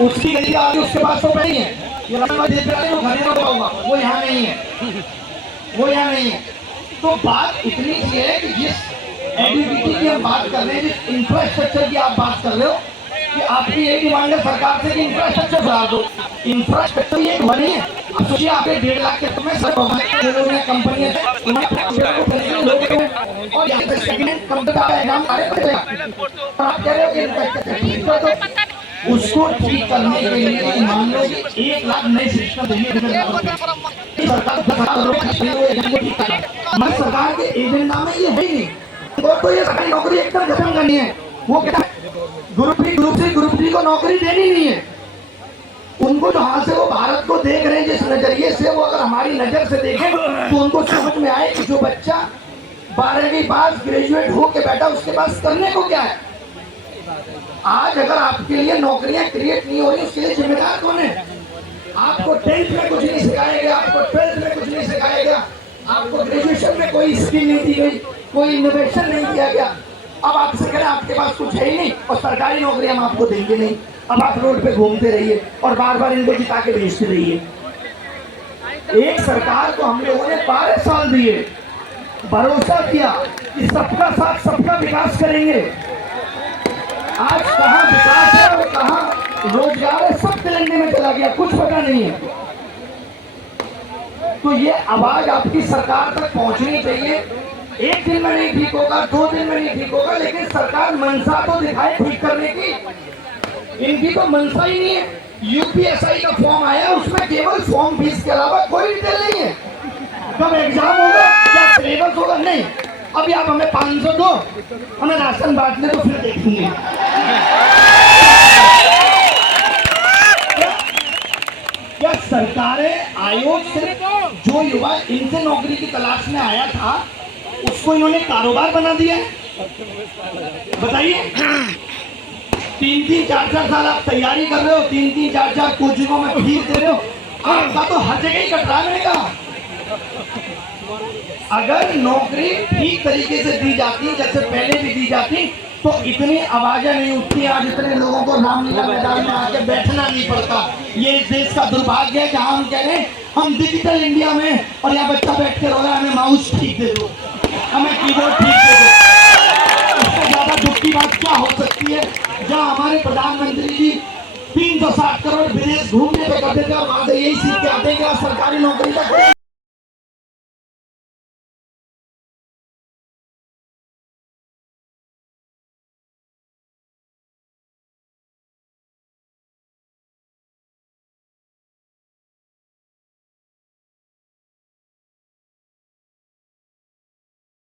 उसकी गली आ गई, उसके पास तो नहीं है, ये लंबा देख रहा है वो घर में होगा, वो यहाँ नहीं है, वो यहाँ नहीं है। तो बात इतनी सी है कि जिस एडीबीटी की हम बात कर रहे हैं, जिस इंफ्रास्ट्रक्चर की आप बात कर रहे हो, कि आपकी यही डिमांड है सरकार से कि इंफ्रास्ट्रक्चर बढ़ा दो। इंफ्रास्ट्रक्चर ये बनी है, अब सोचिए आपके 1.5 लाख के में सब कंपनियां और यहाँ पे सेकंड कंप्यूटर का एग्जाम आप कह रहे हो कि उसको ठीक करने के लिए मान लो कि 1 लाख नए सिस्टम सरकार के एजेंडा में ये है नहीं, तो ये सरकारी नौकरी एकदम खत्म करनी है। वो क्या ग्रुप सी को नौकरी देनी नहीं है उनको, जहाँ से वो भारत को देख रहे हैं जिस नजरिए से, वो अगर हमारी नजर से देखें तो उनको समझ में आए कि जो बच्चा 12वीं पास ग्रेजुएट हो के बैठा उसके पास करने को क्या है। आज अगर आपके लिए नौकरियां क्रिएट नहीं हो रही उसके लिए जिम्मेदार कौन है? आपको 10th में कुछ नहीं सिखाया गया, आपको 12th में कुछ नहीं सिखाया गया, आपको ग्रेजुएशन में कोई स्किल नहीं दी गई, कोई इनोवेशन नहीं दिया गया। अब आपसे कह रहे हैं आपके पास कुछ है ही नहीं और सरकारी नौकरी हम आपको देंगे नहीं। अब आप रोड पे घूमते रहिए और बार बार इनको जिता के भेजते रहिए। एक सरकार को हम लोगों ने 12 साल दिए, भरोसा किया कि सबका साथ सबका विकास करेंगे। आज कहाँ विकास है और कहाँ रोजगार है, सब तिरंगे में चला गया, कुछ पता नहीं है। तो ये आवाज आपकी सरकार तक पहुंचनी चाहिए। 1 दिन में नहीं ठीक होगा, 2 दिन में नहीं ठीक होगा, लेकिन सरकार मनसा तो दिखाए ठीक करने की। इनकी तो मनसा ही नहीं है। यूपीएसआई का फॉर्म आया, उसमें केवल फॉर्म फीस के अलावा कोई डिटेल नहीं है। कब एग्जाम होगा, क्या सिलेबस होगा, नहीं। अभी आप हमें 500 दो, हमें राशन बांटने तो फिर देखेंगे। क्या सरकारें आयोग से जो युवा इनसे नौकरी की तलाश में आया था उसको इन्होंने कारोबार बना दिया? बताइए, 3-3, 4-4 साल आप तैयारी कर रहे हो, 3-3, 4-4 कोचिंगों में फीस दे रहे हो, आपका तो हर जगह ही कटरा रहेगा। अगर नौकरी ठीक तरीके से दी जाती, जैसे पहले भी दी जाती, तो इतनी आवाजें नहीं उठती। आज इतने लोगों को रामलीला मैदान में आके बैठना नहीं पड़ता। ये इस देश का दुर्भाग्य है कि हम कह रहे हैं हम डिजिटल इंडिया में, और यहाँ बच्चा बैठ के रो रहा है हमें माउस ठीक दे दो, हमें कीबोर्ड ठीक दे दो। इससे ज्यादा दुख की बात क्या हो सकती है? जहाँ हमारे प्रधानमंत्री जी 360 करोड़ विदेश घूमने पे करते थे और वहां से यही सीख के आते हैं कि सरकारी नौकरी का